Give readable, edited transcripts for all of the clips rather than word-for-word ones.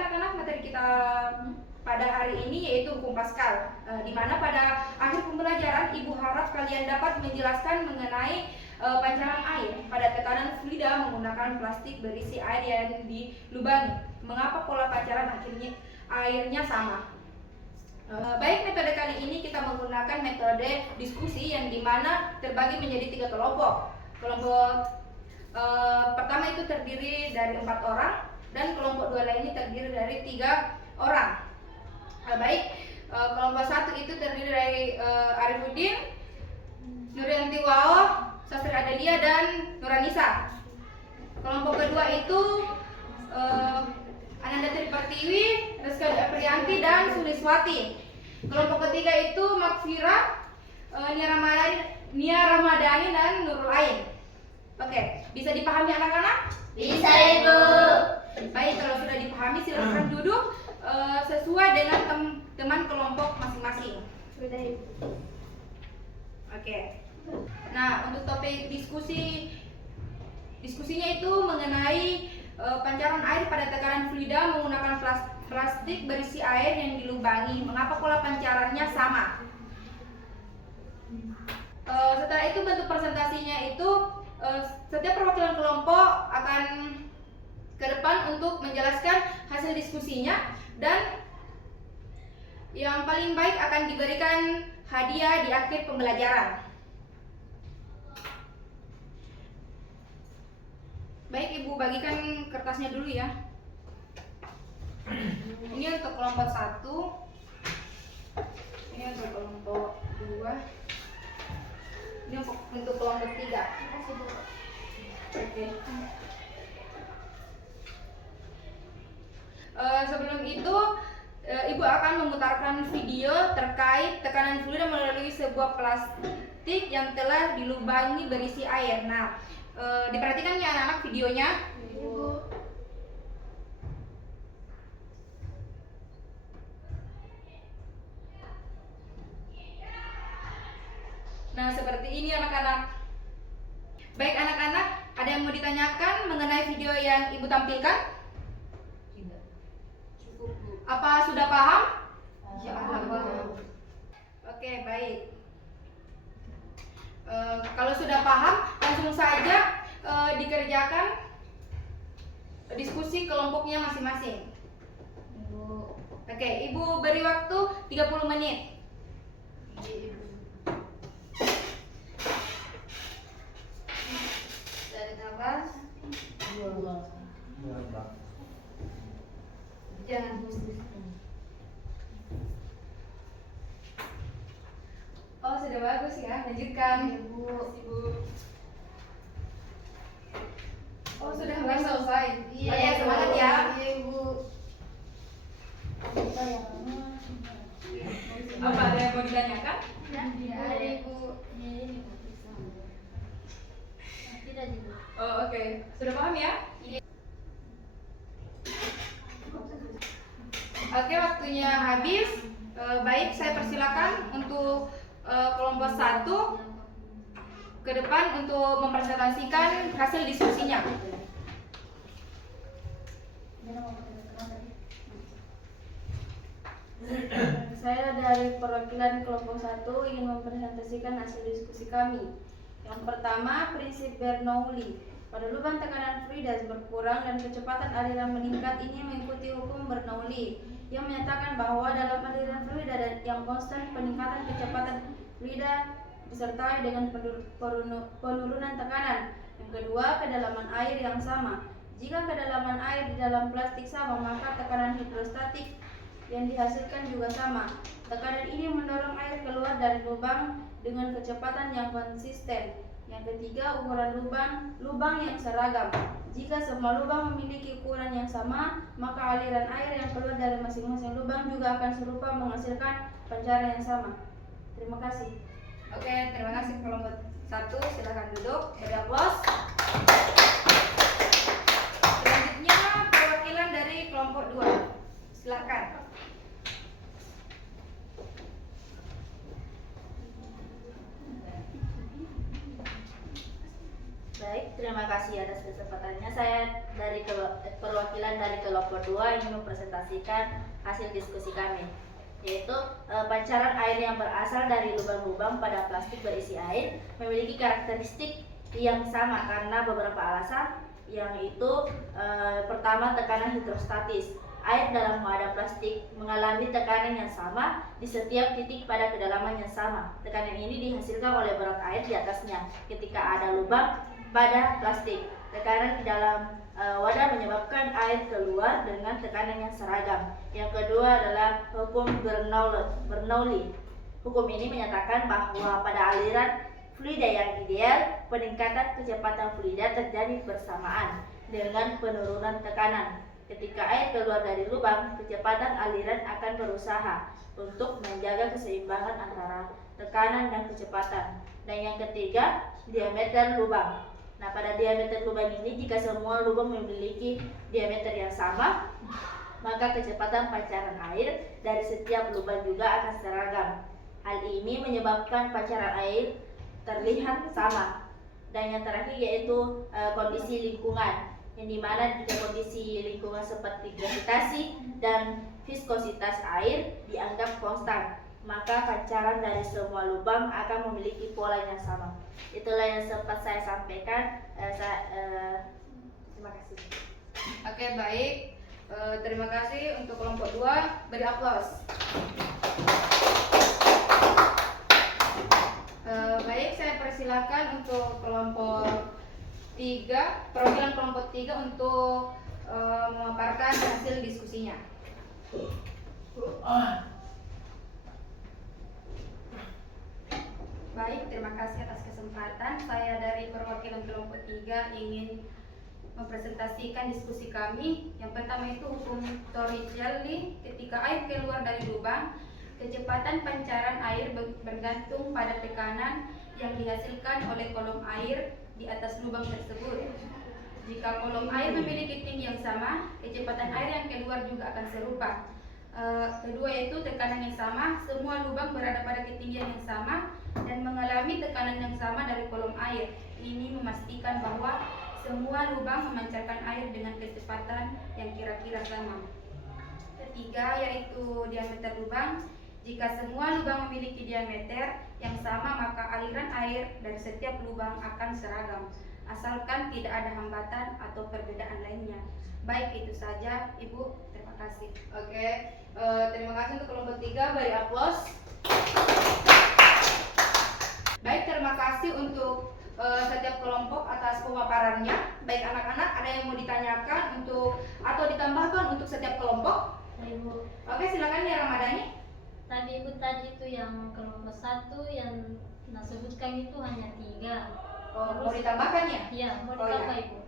anak-anak, materi kita pada hari ini yaitu hukum Pascal, di mana pada akhir pembelajaran Ibu harap kalian dapat menjelaskan mengenai pancaran air pada tekanan fluida menggunakan plastik berisi air yang dilubangi. Mengapa pola pancaran airnya sama? Baik, metode kali ini kita menggunakan metode diskusi yang dimana terbagi menjadi 3 kelompok. Kelompok pertama itu terdiri dari 4 orang dan kelompok 2 lainnya terdiri dari 3 orang. Baik, kelompok 1 itu terdiri dari Arifudin, Nurianti Wao, Sastri Adelia, dan Nuranisa. Kelompok kedua itu Ananda Tripertiwi, Rizka Aprianti, dan Suliswati. Kelompok ketiga itu Makfira, Nia Ramadhani, dan Nurul Ain. Oke, bisa dipahami anak-anak? Bisa, Ibu. Baik, kalau sudah dipahami silakan duduk sesuai dengan teman kelompok masing-masing. Sudah, Ibu. Oke. Nah, untuk topik diskusinya itu mengenai pancaran air pada tekanan fluida menggunakan plastik berisi air yang dilubangi. Mengapa pola pancarannya sama? Setelah itu bentuk presentasinya itu setiap perwakilan kelompok akan ke depan untuk menjelaskan hasil diskusinya, dan yang paling baik akan diberikan hadiah di akhir pembelajaran. Baik, Ibu bagikan kertasnya dulu ya. Ini untuk kelompok 1, ini untuk kelompok 2, ini untuk kelompok 3. Oke. Sebelum itu Ibu akan memutarkan video terkait tekanan fluida melalui sebuah plastik yang telah dilubangi berisi air. Nah, diperhatikan ya anak-anak videonya. Ibu. Nah, seperti ini anak-anak. Baik anak-anak, ada yang mau ditanyakan mengenai video yang Ibu tampilkan? Tidak. Cukup, Bu. Apa sudah paham? Ya, paham. Oke, baik. Kalau sudah paham, langsung saja dikerjakan diskusi kelompoknya masing-masing. Ibu. Oke, Ibu beri waktu 30 menit. Ibu. Dari nafas. Jangan Oh, sudah bagus ya. Lanjutkan. Ibu. Oh, sudah mulai selesai. Iya, Oke, semangat ya. Iya, Ibu. Apa ada yang mau ditanyakan? Tidak ada, Ibu. Tidak, Ibu. Oh, oke. Sudah paham ya? Iya. Oke, waktunya habis. Baik, saya persilakan untuk kelompok 1 ke depan untuk mempresentasikan hasil diskusinya. Saya dari perwakilan kelompok 1 ingin mempresentasikan hasil diskusi kami. Yang pertama, prinsip Bernoulli. Pada lubang tekanan fluida berkurang dan kecepatan aliran meningkat, ini mengikuti hukum Bernoulli yang menyatakan bahwa dalam aliran fluida yang konstan, peningkatan kecepatan fluida disertai dengan penurunan tekanan. Yang kedua, kedalaman air yang sama. Jika kedalaman air di dalam plastik sama, maka tekanan hidrostatik yang dihasilkan juga sama. Tekanan ini mendorong air keluar dari lubang dengan kecepatan yang konsisten. Yang ketiga, ukuran lubang yang seragam. Jika semua lubang memiliki ukuran yang sama, maka aliran air yang keluar dari masing-masing lubang juga akan serupa menghasilkan pancaran yang sama. Terima kasih. Oke, terima kasih kelompok 1. Silakan duduk. Beri aplaus. Selanjutnya perwakilan dari kelompok 2. Silakan. Baik, terima kasih atas kesempatannya. Saya perwakilan dari kelompok 2 ingin mempresentasikan hasil diskusi kami, yaitu pancaran air yang berasal dari lubang-lubang pada plastik berisi air memiliki karakteristik yang sama karena beberapa alasan, yang itu pertama, tekanan hidrostatis. Air dalam wadah plastik mengalami tekanan yang sama di setiap titik pada kedalaman yang sama. Tekanan ini dihasilkan oleh berat air di atasnya ketika ada lubang pada plastik. Tekanan di dalam wadah menyebabkan air keluar dengan tekanan yang seragam. Yang kedua adalah hukum Bernoulli. Hukum ini menyatakan bahwa pada aliran fluida yang ideal, peningkatan kecepatan fluida terjadi bersamaan dengan penurunan tekanan. Ketika air keluar dari lubang, kecepatan aliran akan berusaha untuk menjaga keseimbangan antara tekanan dan kecepatan. Dan yang ketiga, diameter lubang. Nah, pada diameter lubang ini, jika semua lubang memiliki diameter yang sama, maka kecepatan pancaran air dari setiap lubang juga akan seragam. Hal ini menyebabkan pancaran air terlihat sama. Dan yang terakhir yaitu kondisi lingkungan, yang dimana jika kondisi lingkungan seperti gravitasi dan viskositas air dianggap konstan, maka pancaran dari semua lubang akan memiliki pola yang sama. Itulah yang sempat saya sampaikan. Terima kasih. Oke, baik. Terima kasih untuk kelompok 2. Beri aplaus. Baik, saya persilakan untuk kelompok 3, perwakilan kelompok 3 untuk memaparkan hasil diskusinya. Baik, terima kasih atas kesempatan. Saya dari perwakilan kelompok 3 ingin mempresentasikan diskusi kami. Yang pertama itu hukum Torricelli. Ketika air keluar dari lubang, kecepatan pancaran air bergantung pada tekanan yang dihasilkan oleh kolom air di atas lubang tersebut. Jika kolom air memiliki tinggi yang sama, kecepatan air yang keluar juga akan serupa. Kedua yaitu tekanan yang sama. Semua lubang berada pada ketinggian yang sama dan mengalami tekanan yang sama dari kolom air. Ini memastikan bahwa semua lubang memancarkan air dengan kecepatan yang kira-kira sama. Ketiga yaitu diameter lubang. Jika semua lubang memiliki diameter yang sama, maka aliran air dari setiap lubang akan seragam, asalkan tidak ada hambatan atau perbedaan lainnya. Baik, itu saja Ibu, terima kasih. Oke, terima kasih untuk kelompok 3, beri aplaus. Baik, terima kasih untuk setiap kelompok atas pemaparannya. Baik anak-anak, ada yang mau ditanyakan untuk atau ditambahkan untuk setiap kelompok? Ibu, Oke, silakan ya Ramadhani. tadi itu yang kelompok 1 yang sebutkan itu hanya 3. Oh, mau ditambahkan ya? Iya, mau Oh, ditambah iya. Ibu.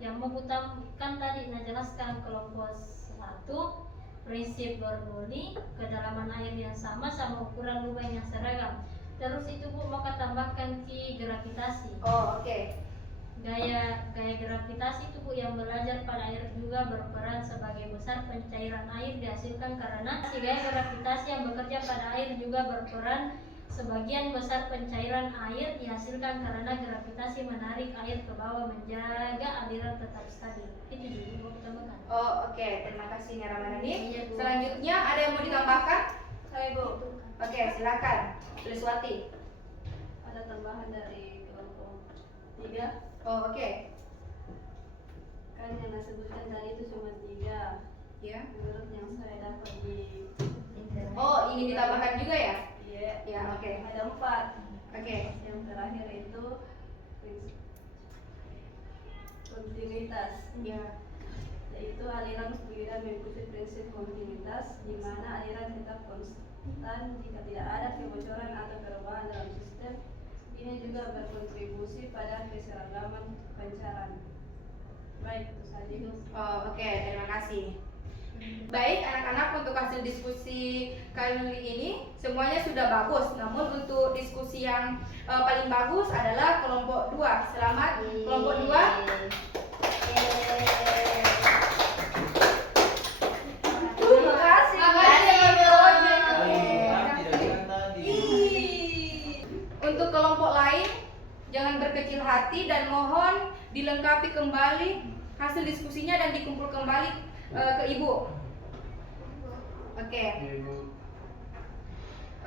Yang mau kutambahkan tadi jelaskan kelompok 1, prinsip Bernoulli, kedalaman air yang sama ukuran lubang yang seragam. Terus itu Bu mau tambahkan ki gravitasi. Oh, oke. Gaya gravitasi itu Bu yang belajar pada air juga berperan sebagai besar pencairan air dihasilkan karena si gaya gravitasi yang bekerja pada air juga berperan sebagian besar pencairan air dihasilkan karena gravitasi menarik air ke bawah menjaga aliran tetap stabil. Itu juga mau tambahkan. Oh, oke. Terima kasih ya Ramadhani. Iya, Bu. Selanjutnya ada yang mau ditambahkan? Ibu, Oke, silakan. Liswati. ada tambahan dari kelompok 3. Oh, oke. Kan yang saya sebutkan tadi itu cuma 3. Ya. Menurut yang saya dapat di Oh, ingin ditambahkan juga ya? Iya, Ya, oke. ada 4. Oke. Yang terakhir itu kontinuitas, Ya. yaitu aliran fluida mengikuti prinsip kontinuitas di mana aliran tetap konstan jika tidak ada kebocoran atau perubahan dalam sistem. Ini juga berkontribusi pada keseragaman pancaran. Baik, itu saja. Oh, oke. Terima kasih. Baik anak-anak, untuk hasil diskusi kali ini semuanya sudah bagus. Namun untuk diskusi yang paling bagus adalah kelompok 2. Selamat kelompok 2. Terima kasih. Untuk kelompok lain jangan berkecil hati dan mohon dilengkapi kembali hasil diskusinya dan dikumpul kembali ke Ibu. Oke.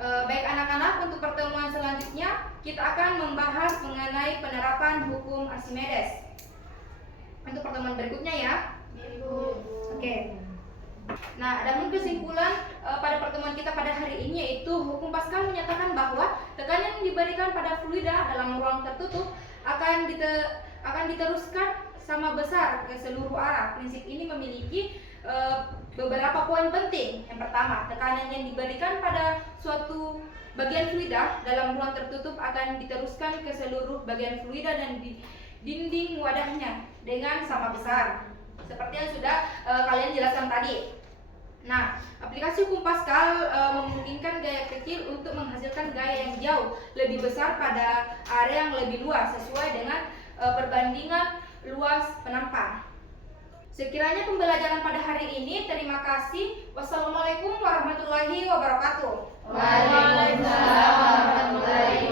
Baik anak-anak, untuk pertemuan selanjutnya kita akan membahas mengenai penerapan hukum Archimedes. Untuk pertemuan berikutnya ya. Oke. Nah, namun kesimpulan pada pertemuan kita pada hari ini yaitu hukum Pascal menyatakan bahwa tekanan yang diberikan pada fluida dalam ruang tertutup akan diteruskan sama besar ke seluruh arah. Prinsip ini memiliki beberapa poin penting. Yang pertama, tekanan yang diberikan pada suatu bagian fluida dalam ruang tertutup akan diteruskan ke seluruh bagian fluida dan di dinding wadahnya dengan sama besar, seperti yang sudah kalian jelaskan tadi. Nah, aplikasi hukum Pascal memungkinkan gaya kecil untuk menghasilkan gaya yang jauh lebih besar pada area yang lebih luas sesuai dengan perbandingan luas penampang. Sekiranya pembelajaran pada hari ini, terima kasih. Wassalamualaikum warahmatullahi wabarakatuh. Waalaikumsalam warahmatullahi